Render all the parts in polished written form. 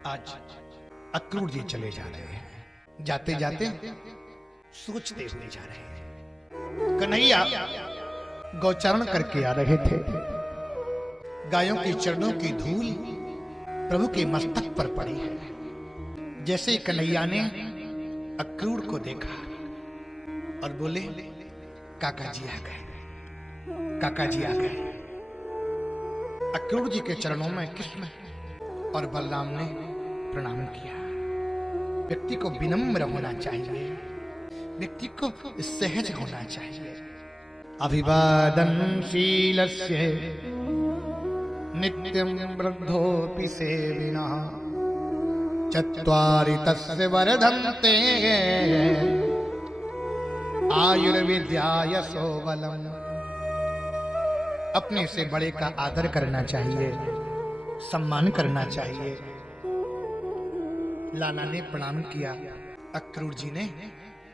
आज अक्रूर जी चले जा रहे हैं। जाते जाते सोचते हुए जा रहे हैं। कन्हैया गौचारण करके आ रहे थे। गायों के चरणों की धूल प्रभु के मस्तक पर पड़ी है। जैसे कन्हैया ने अक्रूर को देखा और बोले, काका जी आ गए, काका जी आ गए। अक्रूर जी के चरणों में कृष्ण और बलराम ने प्रणाम किया। व्यक्ति को विनम्र होना चाहिए, व्यक्ति को सहज होना चाहिए। अभिवादनशीलस्य नित्यं वृद्धोऽपि सेविनः चत्वारि तस्य वर्धन्ते आयुर्विद्यायसो बलम्। अपने से बड़े का आदर करना चाहिए, सम्मान करना चाहिए। लाला ने प्रणाम किया। अक्रूर जी ने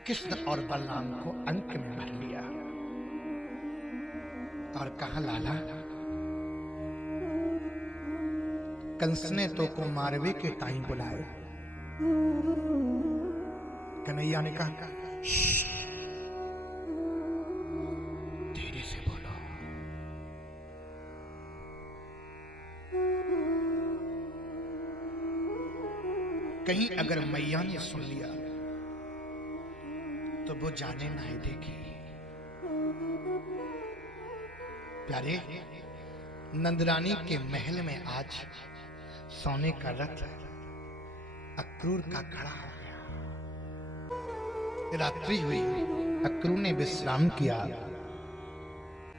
कृष्ण और बलराम को अंक में भर लिया और कहा, लाला कंस ने तो को मारवे के ताई बुलाए। कन्हैया ने कहा, धीरे से बोलो। कहीं अगर मैया ने सुन लिया तो वो जाने नहीं देगी। प्यारे, नंदरानी के महल में आज सोने का रथ अक्रूर का खड़ा हो गया। रात्रि हुई, अक्रूर ने विश्राम किया।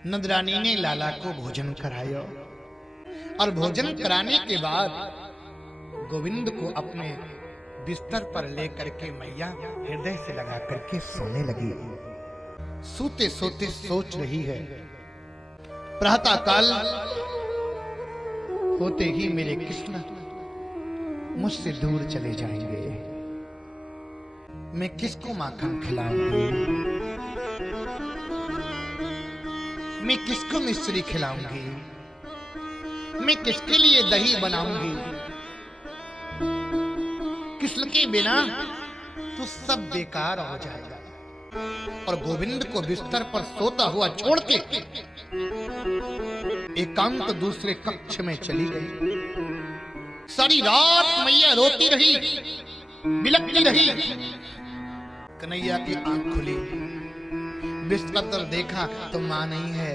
नंदरानी ने लाला को भोजन कराया और भोजन कराने के बाद गोविंद को अपने बिस्तर पर लेकर के मैया हृदय से लगा करके सोने लगी। सोते सोते सोच रही है, प्रातः काल होते ही मेरे कृष्ण मुझसे दूर चले जाएंगे। मैं किसको माखन खिलाऊंगी, मैं किसको मिश्री खिलाऊंगी, मैं किसके लिए दही बनाऊंगी। कृष्ण के बिना तो सब बेकार हो जाएगा। और गोविंद को बिस्तर पर सोता हुआ छोड़ के एकांत दूसरे कक्ष में चली गई। सारी रात मैया रोती रही, बिलखती रही। कन्हैया की आंख खुली, बिस्तर पर देखा तो मां नहीं है।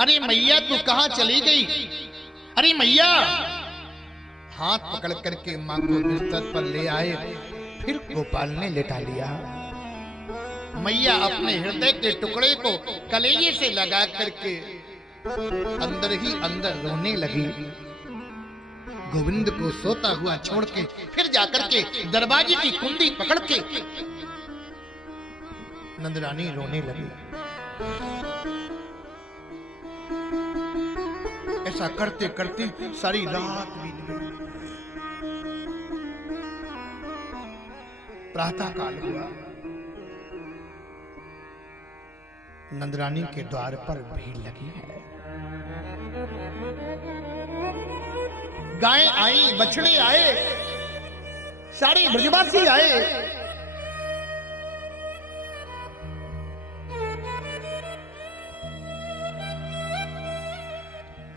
अरे मैया तू कहां चली गई? अरे मैया! हाथ पकड़ करके मां को बिस्तर पर ले आए। फिर गोपाल ने लेटा लिया। मैया अपने हृदय के टुकड़े को कलेजे से लगा करके अंदर ही अंदर रोने लगी। गोविंद को सोता हुआ छोड़ के फिर जाकर के दरवाजे की कुंडी पकड़ के नंदरानी रोने लगी। ऐसा करते करते सारी रात बीत गई। प्रातः काल हुआ। नंदरानी के द्वार पर भीड़ लगी है। गायें आई, बछड़े आए, सारे ब्रजवासी आए।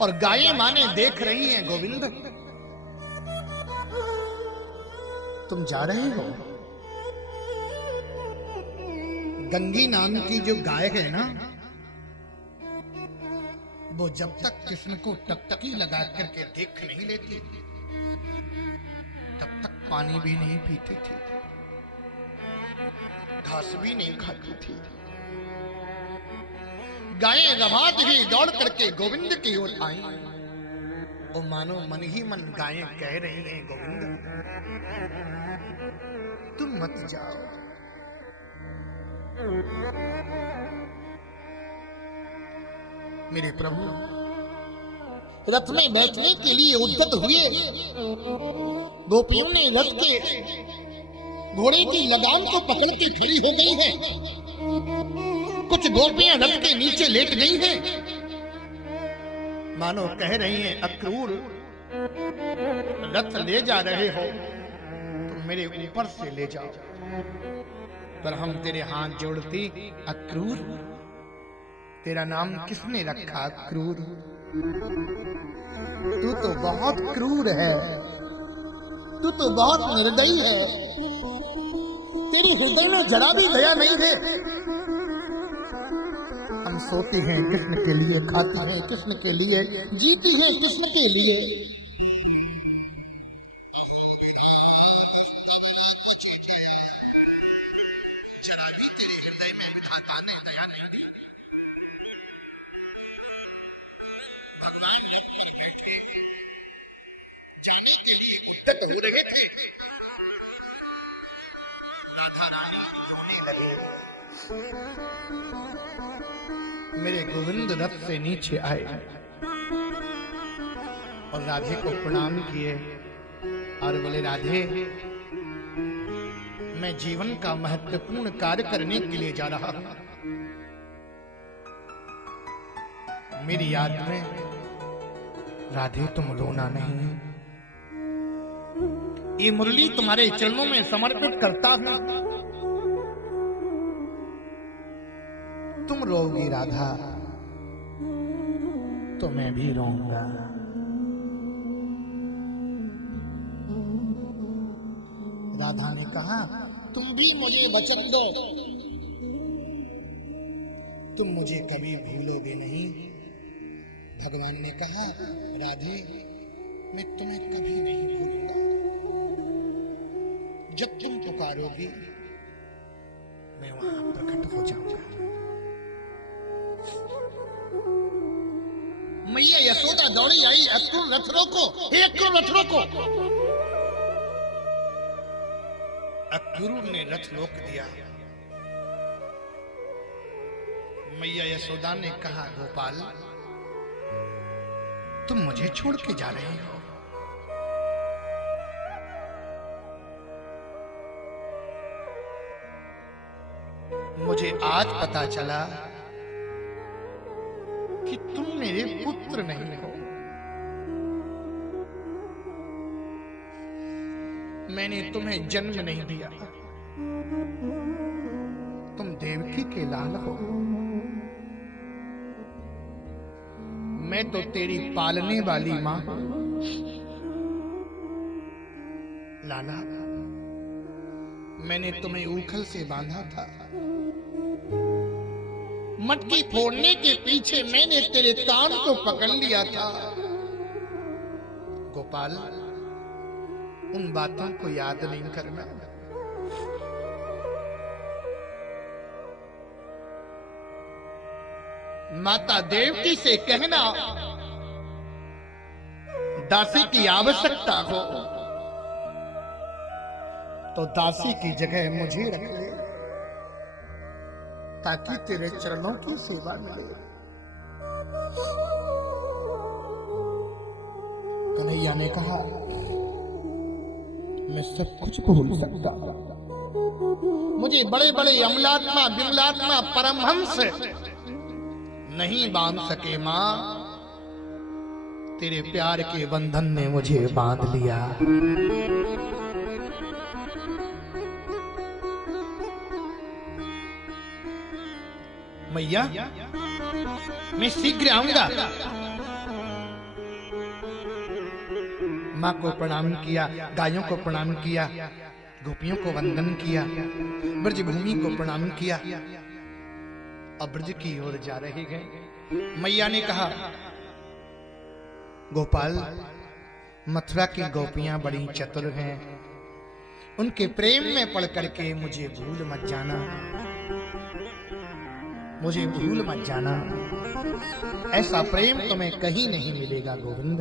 और गायें माने देख रही हैं, गोविंद तुम जा रहे हो। गंगी नाम की जो गाय है ना, वो जब तक कृष्ण को टकटकी लगा करके देख नहीं लेती तब तक पानी भी नहीं पीती थी, घास भी नहीं खाती थी। गायें रवाद ही दौड़ करके गोविंद की ओर आई। वो मानो मन ही मन गायें कह रही हैं, गोविंद तुम मत जाओ। मेरे प्रभु रथ में बैठने के लिए उद्यत हुए। गोपियों ने रथ के घोड़े की लगाम को पकड़ के खड़ी हो गई हैं। कुछ गोपियां रथ के नीचे लेट गई हैं। मानो कह रही हैं, अक्रूर रथ ले जा रहे हो तो मेरे ऊपर से ले जाओ, पर हम तेरे हाथ जोड़ती अक्रूर। तेरा नाम किसने रखा क्रूर? तू तो बहुत क्रूर है, तू तो बहुत निर्दयी है, तेरे हृदय में जरा भी दया नहीं है। हम सोती हैं कृष्ण के लिए, खाती हैं कृष्ण के लिए, जीती हैं कृष्ण के लिए। अहो विधातस्तव न क्वचित् दया, जरा भी तेरे हृदय में विधाता ने दया नहीं दी। भगवान रथ पर बैठे जाने के लिए उद्यत हो रहे थे। राधा रानी रोने लगी। मेरे गोविंद रथ से नीचे आए और राधे को प्रणाम किए और बोले, राधे मैं जीवन का महत्वपूर्ण कार्य करने के लिए जा रहा हूं। मेरी याद में राधे तुम रोना नहीं, ये मुरली तुम्हारे चरणों में समर्पित करता हूं। तुम रोगी राधा तो मैं भी रोऊंगा। राधा ने कहा, तुम भी मुझे वचन दो, तुम मुझे कभी भूलोगे नहीं। भगवान ने कहा, राधे मैं तुम्हें कभी नहीं भूलूंगा। जब तुम पुकारोगी मैं वहां प्रकट हो जाऊंगा। मैया यशोदा दौड़ी आई, अक्रूर रथ रोको, हे अक्रूर रथ रोको। अक्रूर ने रथ रोक दिया। मैया यशोदा ने कहा, गोपाल तुम मुझे छोड़ के जा रहे हो। मुझे आज पता चला कि तुम मेरे पुत्र नहीं हो। मैंने तुम्हें जन्म नहीं दिया, तुम देवकी के लाल हो। मैं तो तेरी पालने वाली मां हूं। लाला मैंने तुम्हें ऊखल से बांधा था, मटकी फोड़ने के पीछे मैंने तेरे कान को पकड़ लिया था। गोपाल उन बातों को याद नहीं करना। माता देवकी से कहना दासी की आवश्यकता हो तो दासी की जगह मुझे रख ले, ताकि तेरे चरणों की सेवा मिले। कन्हैया ने कहा, मैं सब कुछ भूल सकता, मुझे बड़े बड़े अमलात्मा विमलात्मा परमहंस नहीं बांध सके। मां तेरे प्यार के बंधन ने मुझे बांध लिया। मैया मैं शीघ्र आऊंगा। मां को प्रणाम किया, गायों को प्रणाम किया, गोपियों को वंदन किया, ब्रजभूमि को प्रणाम किया और ब्रज की ओर जा रहे गए। मैया ने कहा, गोपाल मथुरा की गोपियां बड़ी चतुर हैं, उनके प्रेम में पड़ करके मुझे भूल मत जाना, मुझे भूल मत जाना। ऐसा प्रेम तुम्हें कहीं नहीं मिलेगा गोविंद।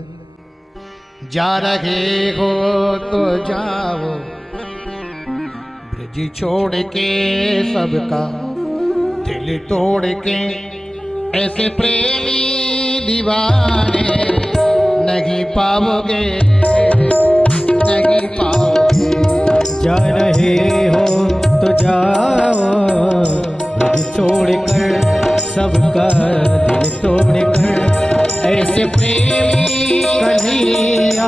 जा रहे हो तो जाओ, ब्रज छोड़ के सबका दिल तोड़ के, ऐसे प्रेमी दीवाने नहीं पाओगे, नहीं पाओगे। जा रहे हो तो जाओ, ब्रज छोड़ कर सबका दिल तोड़ कर, ऐसे ऐसे प्रेमी कन्हैया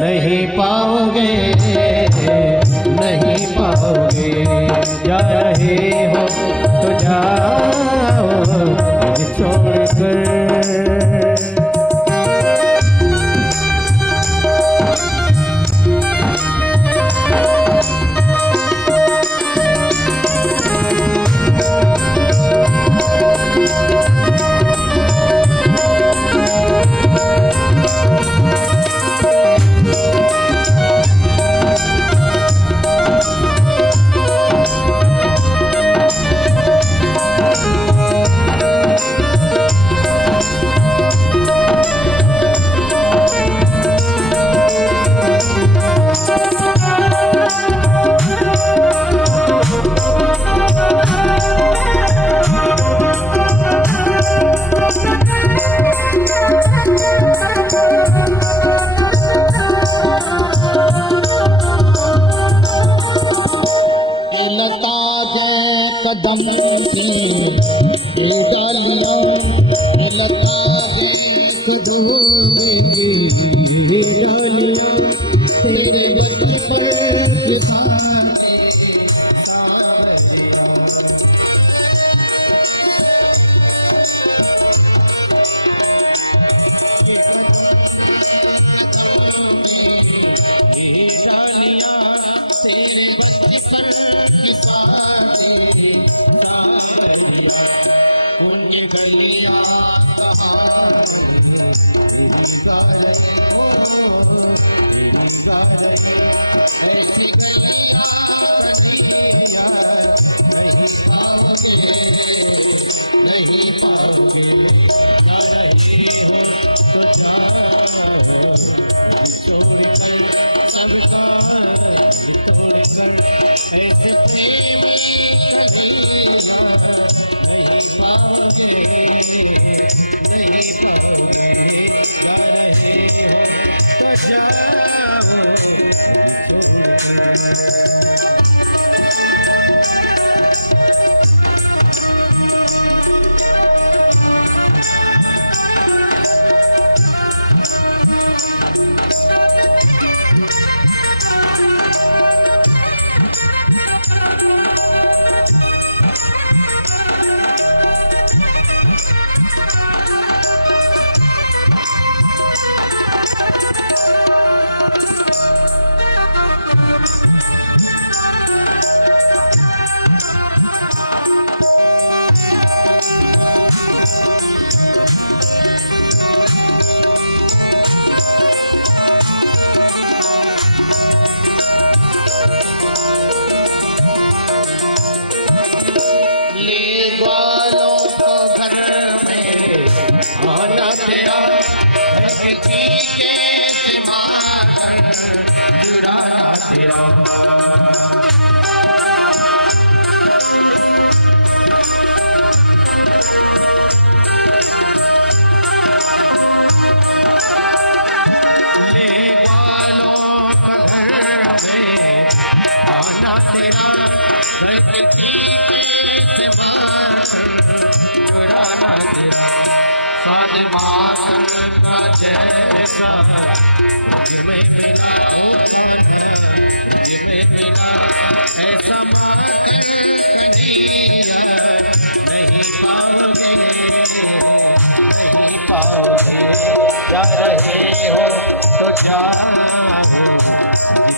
नहीं पाओगे, नहीं पाओगे। जा रहे हो तो जाओ मुझे छोड़कर। कदम की ये डालियां, लता के कदम की ये डालियां, तेरे बचपन के साथी सांवरिया। ये कदम में ये डालियां, तेरे बचपन की साथी सांवरिया। कुंज गलियां कहानी तेरी गा रही हो, तेरी गा रही। ऐसी गलियां कन्हैया नहीं पाओगे, नहीं पाओगे। जा रहे हो तो जाओ छोड़कर सबका तोड़कर। ऐसे प्रेमी कन्हैया नहीं पाओगे, नहीं पाओगे। जा रहे हो तो जाओ छोड़कर। जुड़ाना तेरा ले वालों का घर में आना तेरा। धरती के जुड़ाना तेरा। साध माखन का जैसा मुझ में मिला, ओ कान्हा मुझ में मिला। ऐसा माखन कन्हैया नहीं पाओगे, नहीं पाओगे। जा रहे हो तो जाओ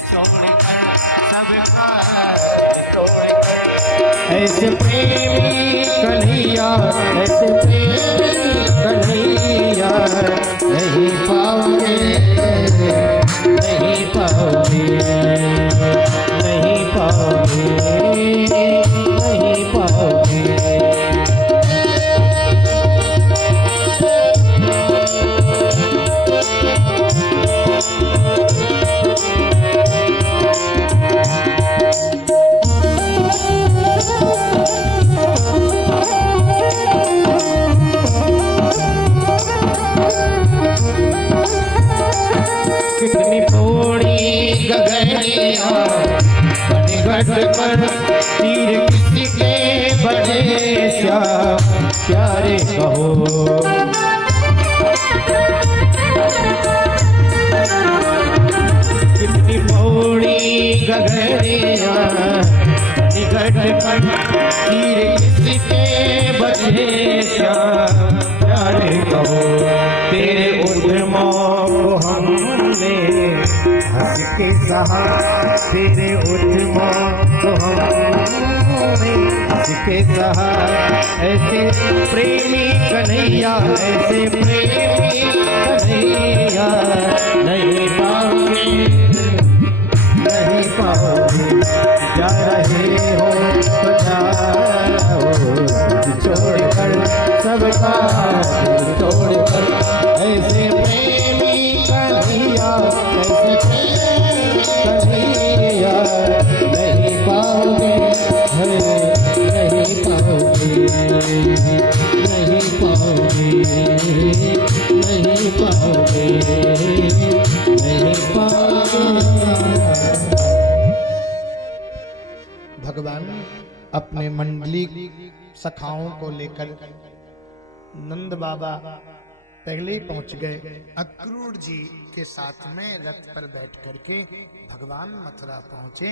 छोड़कर सबका दिल तोड़कर। ऐसे प्रेमी कन्हैया, ऐसे प्रेमी कन्हैया नहीं पाओगे, नहीं पाओगे, नहीं पाओगे, नहीं पाओगे। कितनी थोड़ी गगनिया घट पर तीर किसी के बड़े श्याम प्यारे कहो। घट पर तीर किसके बचे श्याम प्यारे कहो तेरे उद्यमों को हमने हंस के सहा तेरे उद्यमों को हमने हंस के सहा ऐसे प्रेमी कन्हैया ऐसे प्रेमी कन्हैया नहीं पाओगे नहीं पाओगे जा रहे हो तो जाओ छोड़कर सबका दिल तोड़कर ऐसे प्रेमी कन्हैया ऐसे प्रेमी कन्हैया नहीं पाओगे नहीं पाओगे नहीं पाओगे नहीं पाओगे नहीं पाओगे। भगवान अपने मंडली सखाओं को लेकर नंद बाबा पहले ही पहुंच गए। अक्रूर जी के साथ में रथ पर बैठ करके भगवान मथुरा पहुंचे।